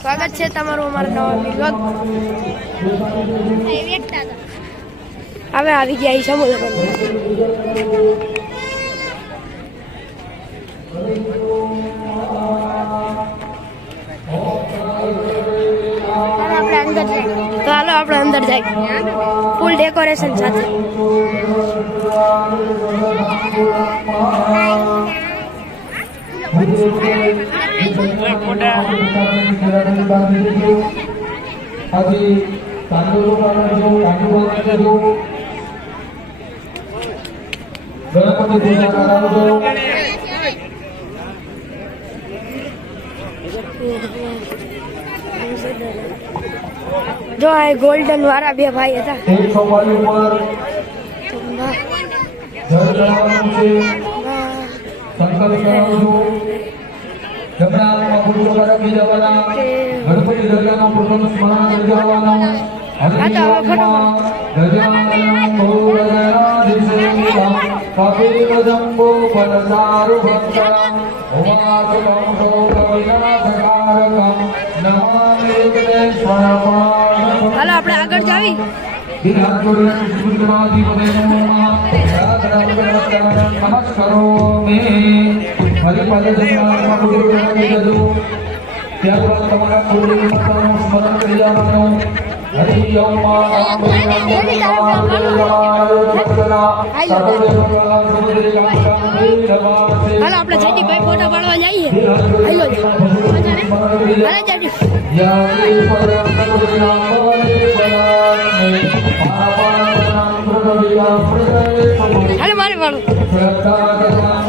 સ્વાગત છે તમારું અમારા નવા વિલોગ હવે આવી ગયા ઈ સમુદ્ર આપણે અંદર જઈએ તો હાલો આપણે અંદર જાય ફૂલ ડેકોરેશન સાથે આજે ગણપતિ પૂજા કરાવજો જો આ ગોલ્ડન વાળા બે ભાઈ હતા. એક ઉપર જળ ચડાવવાનું છે સંકલ્પ કરાવજો હાથમાં પૂજો રાખી જવાના ગણપતિ દરગાહના પૂર્વનું સ્મરણ કરી જવાનું હા તો હવે ફટાફટ. નમામિ વેંકટેશ્વરપાદમ હાલો આપણે આગળ જાવી ત્યારબાદ તમારા કુળદેવી માતાનું સ્મરણ કરી જવાનું હરિ હાલો આપણે ભાઈ ફોટા પાડવા જઈએ હાલો હાલો હાલો મારે પાડું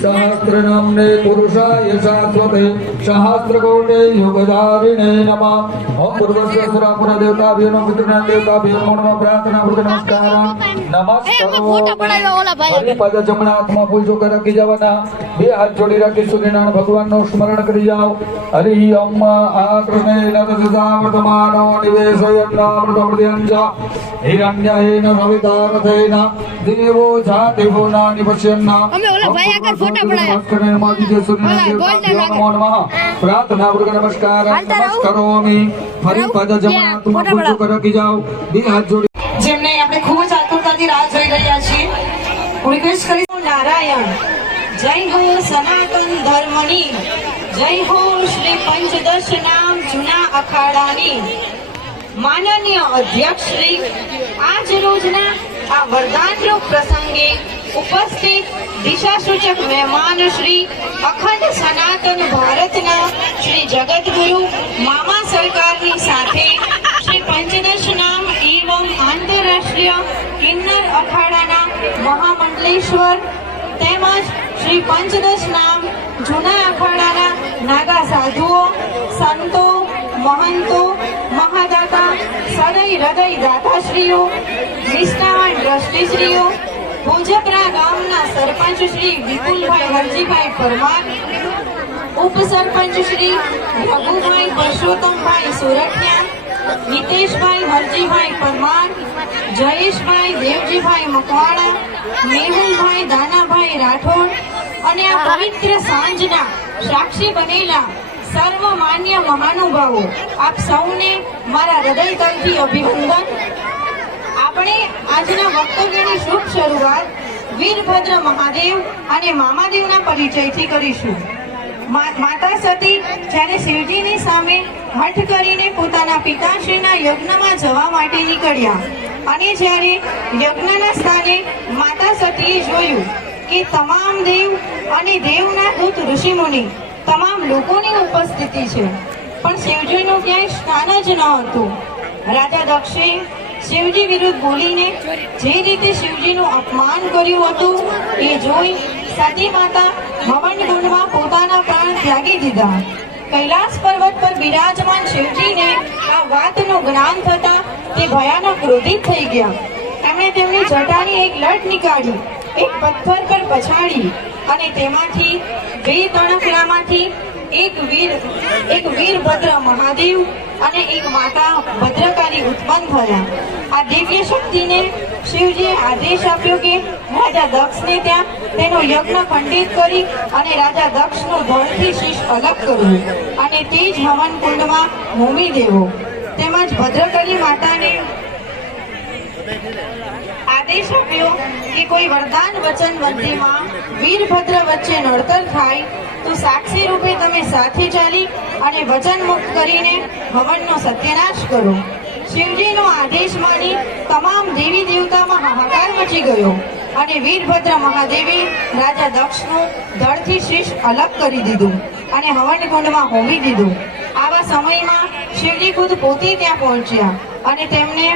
સહસ્ત્ર નામને પુરુષાય શાશ્વતે સહસ્ત્ર કોટે યુગધારિણે નમઃ. ઓમ પૂર્વસ્ય સુરાપુર નમઃ પિતૃના દેવતાભ્યો નમઃ નમઃ પ્રાર્થના પૂર્વક નમસ્કાર. હરિપદ જમણા હાથમાં ફૂલ ચોખા રાખી જવાના. બે હાથ જોડી રાખી સૂર્યનારાયણ ભગવાનનું સ્મરણ કરી જાઓ. હરિ અમ આ કૃષ્ણે નરસાવર્તમાનો નિવેશયન્નામૃતમૃત્યંજ હિરણ્યહેન સવિતારથેન દેવો જાતિભો નાની પશ્યન્ના અમે ઓલા ભાઈ આગળ ફોટા પડાયા. ઓલા પ્રાર્થના નમસ્કાર. નમસ્કારોમિ હરિપદ જમણા હાથમાં ફૂલ ચોખા રાખી જાઓ. બે હાથ જોડી. જેમને આપણે નારાયણ. જય હો સનાતન ધર્મની. જય હો શ્રી પંચદશ નામ જૂના અખાડાની. માનનીય અધ્યક્ષ શ્રી, આજ રોજના આ વરદાનરૂપ પ્રસંગે ઉપસ્થિત દિશાસૂચક મહેમાન શ્રી અખંડ સનાતન ભારતના શ્રી જગતગુરુ મામા સરકારની સાથે શ્રી પંચદશ નામ એવં આંતરરાષ્ટ્રીય કિન્નર અખાડાના મહામંડલેશ્વર તેમજ શ્રી પંચદશ નામ જૂના અખાડાના નાગા સાધુઓ, સંતો, મહંતો, મહાદાતા સદય હૃદય દાતાશ્રીઓ, નિષ્ઠાવાન દ્રષ્ટિશ્રીઓ ભોજપરા ગામના સરપંચ શ્રી વિપુલભાઈ હરજીભાઈ પરમાર, ઉપસરપંચ શ્રી રઘુભાઈ પરસોત્તમભાઈ સોરઠિયા નિતેશભાઈ, હરજીભાઈ પરમાર, જયેશભાઈ, દેવજીભાઈ મકવાણા, મેહુલભાઈ, દાનાભાઈ રાઠોડ અને આ પવિત્ર સાંજના સાક્ષી બનેલા સર્વ માન્ય મહાનુભાવો, આપ સૌને મારા હૃદય તલથી અભિનંદન. આપણે આજના વક્તવ્યની શુભ શરૂઆત વીરભદ્ર મહાદેવ અને મામાદેવના પરિચયથી કરીશું. માતા સતી જ્યારે શિવજીની સામે હઠ કરીને પોતાના પિતાશ્રીના યજ્ઞમાં જવા માટે નીકળ્યા. અને જ્યારે યજ્ઞના સ્થાને માતા સતીએ જોયું કે તમામ દેવ અને દેવના દૂત ઋષિમુનિ તમામ લોકોની ઉપસ્થિતિ છે, પણ શિવજીનું ક્યાંય સ્થાન જ ન હતું. રાજા દક્ષે શિવજી વિરુદ્ધ બોલીને જે રીતે શિવજીનું અપમાન કર્યું હતું એ જોઈ સતી માતા હવન કુંડમાં પોતાના પ્રાણ ત્યાગી દીધા. કૈલાસ પર્વત પર બિરાજમાન શિવજીને આ વાતનું જ્ઞાન થતા તે ભયાનક ક્રોધિત થઈ ગયા. તેમણે તેમણે તેમની જટાની એક લટ નીકાળી, એક પથ્થર પર પછાડી અને તેમાંથી બે તણખલામાંથી એક વીર, એક વીરભદ્ર મહાદેવ અને એક માતા ભદ્રકાળી ઉત્પન્ન થયા. આ દિવ્ય શક્તિને શિવજીએ આદેશ આપ્યો કે રાજા દક્ષને ત્યાં તેનો યજ્ઞ ખંડિત કરી અને રાજા દક્ષનું ધડથી શીશ અલગ કરવું અને તે જ હવન કુંડમાં હોમી દેવો. તેમજ ભદ્રકાળી માતાને આદેશ આપ્યો કે કોઈ વરદાન વચન વંદીમાં, વીરભદ્ર વચ્ચે નડતર થાય, તો સાક્ષી રૂપે તમે સાથે ચાલી અને વચન મુક્ત કરીને હવનનો સત્યનાશ કરો. શિવજીનો આદેશ માની તમામ દેવી દેવતામાં હાહાકાર મચી ગયો અને વીરભદ્ર મહાદેવે રાજા દક્ષનું ધડથી શીશ અલગ કરી દીધું અને હવન કુંડમાં હોમી દીધું. આવા સમયમાં શિવજી ખુદ પોતે ત્યાં પહોંચ્યા અને તેમને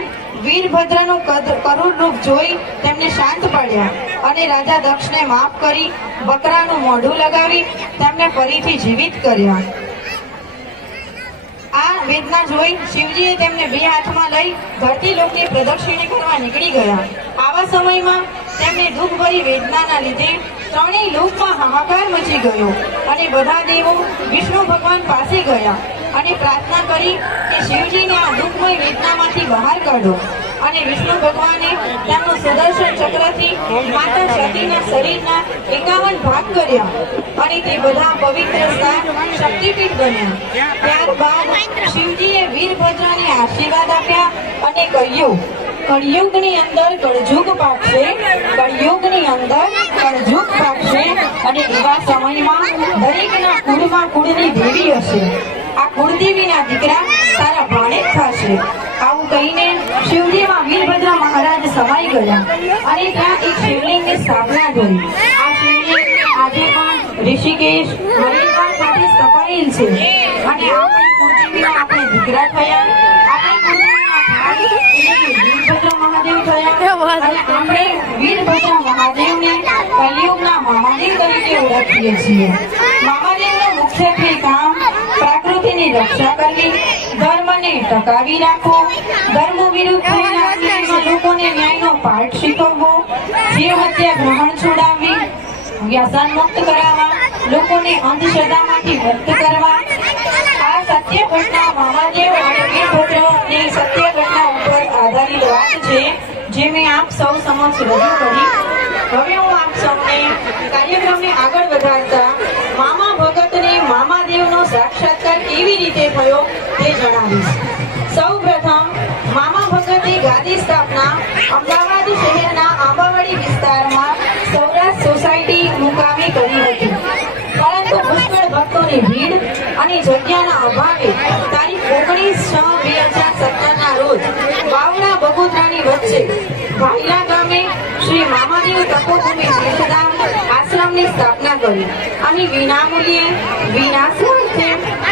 વીરભદ્રનું કરુણ રૂપ જોઈ તેમને શાંત પાડ્યા અને રાજા દક્ષને માફ કરી બકરાનું મોઢું લગાવી તેમને ફરીથી જીવિત કર્યા. આ વેદના જોઈ શિવજીએ તેમને બે હાથમાં લઈ ધરતી લોકની પ્રદક્ષિણે કરવા નીકળી ગયા. આવા સમયમાં તેમને દુઃખભરી વેદનાના લીધે ત્રણેય લોકમાં હાહાકાર મચી ગયો અને બધા દેવો વિષ્ણુ ભગવાન પાસે ગયા અને પ્રાર્થના કરી કે શિવજીને આ દુઃખમય વેદનામાંથી બહાર કાઢો. અને વિષ્ણુ ભગવાને તેમનું સુદર્શન ચક્રથી માતા સતીના શરીરના એકાવન ભાગ કર્યા અને તે બધા પવિત્ર સ્થાન શક્તિપીઠ બન્યા. ત્યારબાદ શિવજીએ વીરભદ્રને આશીર્વાદ આપ્યા અને કહ્યું કળિયુગની અંદર કળજુગ પાકશે કળિયુગની અંદર કળજુગ પાકશે અને એવા સમયમાં દરેકના કુળમાં કુળની દેવી હશે. આ કુળદેવીના દીકરા તારા ભાણે થશે. આવું કહીને શિવજીમાં વીરભદ્ર મહારાજ સમાઈ ગયા અને ત્યાં એક શિવલિંગની સ્થાપના કરી. આ શિવલિંગ આજે પણ ઋષિકેશ હરિદ્વાર ખાતે સ્થપાયેલ છે. અને આપણી કુળદેવીના આપણે દીકરા થયા આપણી કુળદેવીના ભાઈ એટલે કે વીરભદ્ર મહાદેવ થયા અને આપણે વીરભદ્ર મહાદેવને કલિયુગના તરીકે ઓળખીએ છીએ. મહાદેવનું મુખ્યત્વે કામ પ્રકૃતિની રક્ષા કરવી, ધર્મને ટકાવી રાખવો, ધર્મ વિરુદ્ધ લોકોને ન્યાયનો પાઠ શીખવવો જીવ હત્યા ગ્રહણ છોડાવવી, વ્યસન મુક્ત કરાવવા, લોકોને અંધશ્રદ્ધામાંથી મુક્ત કરવા. આ સત્ય ઘટના મહાદેવ અને વીરભદ્રની સત્ય ઘટના ઉપર આધારિત વાત છે. જે આપ સૌ સમક્ષ રજૂ કરી, હવે હું આપ સૌને કાર્યક્રમને આગળ વધારતા મામા ભગતને મામાદેવનો સાક્ષાત્કાર કેવી રીતે થયો તે જણાવીશ. સૌ પ્રથમ, મામા ભગતે ગાદી સ્થાપના અમદાવાદ શહેરના આંબાવાડી વિસ્તારમાં સૌરાષ્ટ્ર સોસાયટી મુકામે કરી હતી. પરંતુ પુષ્કળ ભક્તોની ભીડ અને જગ્યાના અભાવે ઓગણીસ છ બે હજાર સત્તરના રોજ વાવડા બગોદરાની વચ્ચે ભાઈલા શ્રી મામાદેવ તપોભૂમિ તીર્થધામ આશ્રમની સ્થાપના કરી. અહીં વિનામૂલ્યે વિના સ્વાર્થે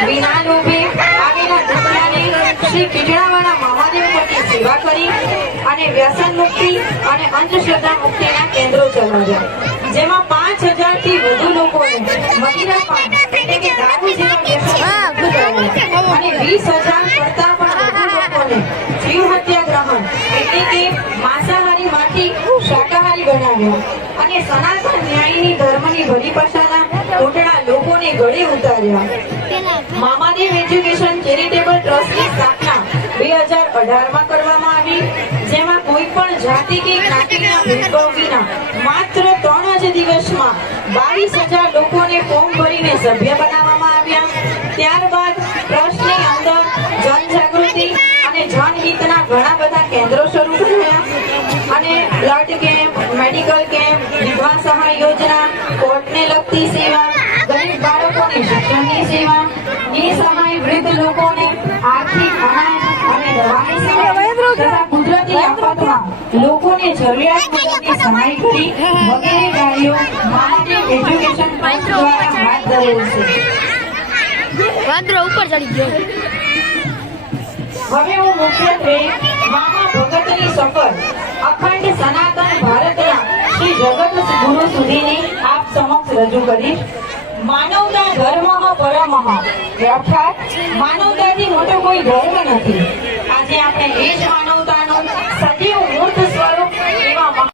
વિના લોભે આવેલા શ્રી કીટડાવાળા મહાદેવ પરની સેવા કરી અને વ્યસન મુક્તિ અને અંધશ્રદ્ધા મુક્તિના કેન્દ્રો ચલાવ્યા જેમાં પાંચ હજારથી વધુ લોકોને મદિરાપાન એટલે કે દારૂ જેવા વ્યસન અને વીસ હજાર કરતા પણ વધુ લોકોને જીવ હત્યા ગ્રહણ એટલે કે માંસાહારીમાંથી શાકાહારી બનાવ્યો. અને સનાતન ન્યાયની ધર્મની ભરી પાસાના ઘૂંટણા લોકોને ગળે ઉતાર્યા. મામાદેવ એજ્યુકેશન ચેરિટેબલ ટ્રસ્ટની સ્થાપના બે હજાર અઢારમાં કરવામાં આવી, જેમાં કોઈ પણ જાતિ કે જ્ઞાતિના ભેદભાવ વિના માત્ર ત્રણ જ દિવસમાં બાવીસ હજાર લોકોને ફોર્મ ભરીને સભ્ય બનાવવામાં આવ્યા. ત્યારબાદ ટ્રસ્ટની અંદર જનજાગૃતિ અને જનહિતના ઘણા બધા કેન્દ્રો શરૂ થયા. અને બ્લડ કેમ્પ, મેડિકલ કેમ્પ વિધવા સહાય યોજના, કોર્ટને લગતી સેવા, ગરીબ બાળકોને શિક્ષણની સેવા, નિસહાય વૃદ્ધ લોકોને આર્થિક અનાજ તથા કુદરતી આફતમાં લોકોને જરૂરિયાત મુજબની સહાય કરી વગેરે કાર્યો માટે એજ્યુકેશન ટ્રસ્ટ દ્વારા હાથ ધરેલ છે. વાંદરો ઉપર ચડી ગયો. હવે હું મુખ્યત્વે મામા ભગતની સફર અખંડ સનાતન ભારતના શ્રી જગત ગુરુ સુધીની આપ સમક્ષ રજૂ કરીશ. માનવતા ધર્મ પરમઃ. અર્થાત માનવતાથી મોટો કોઈ ધર્મ નથી. and each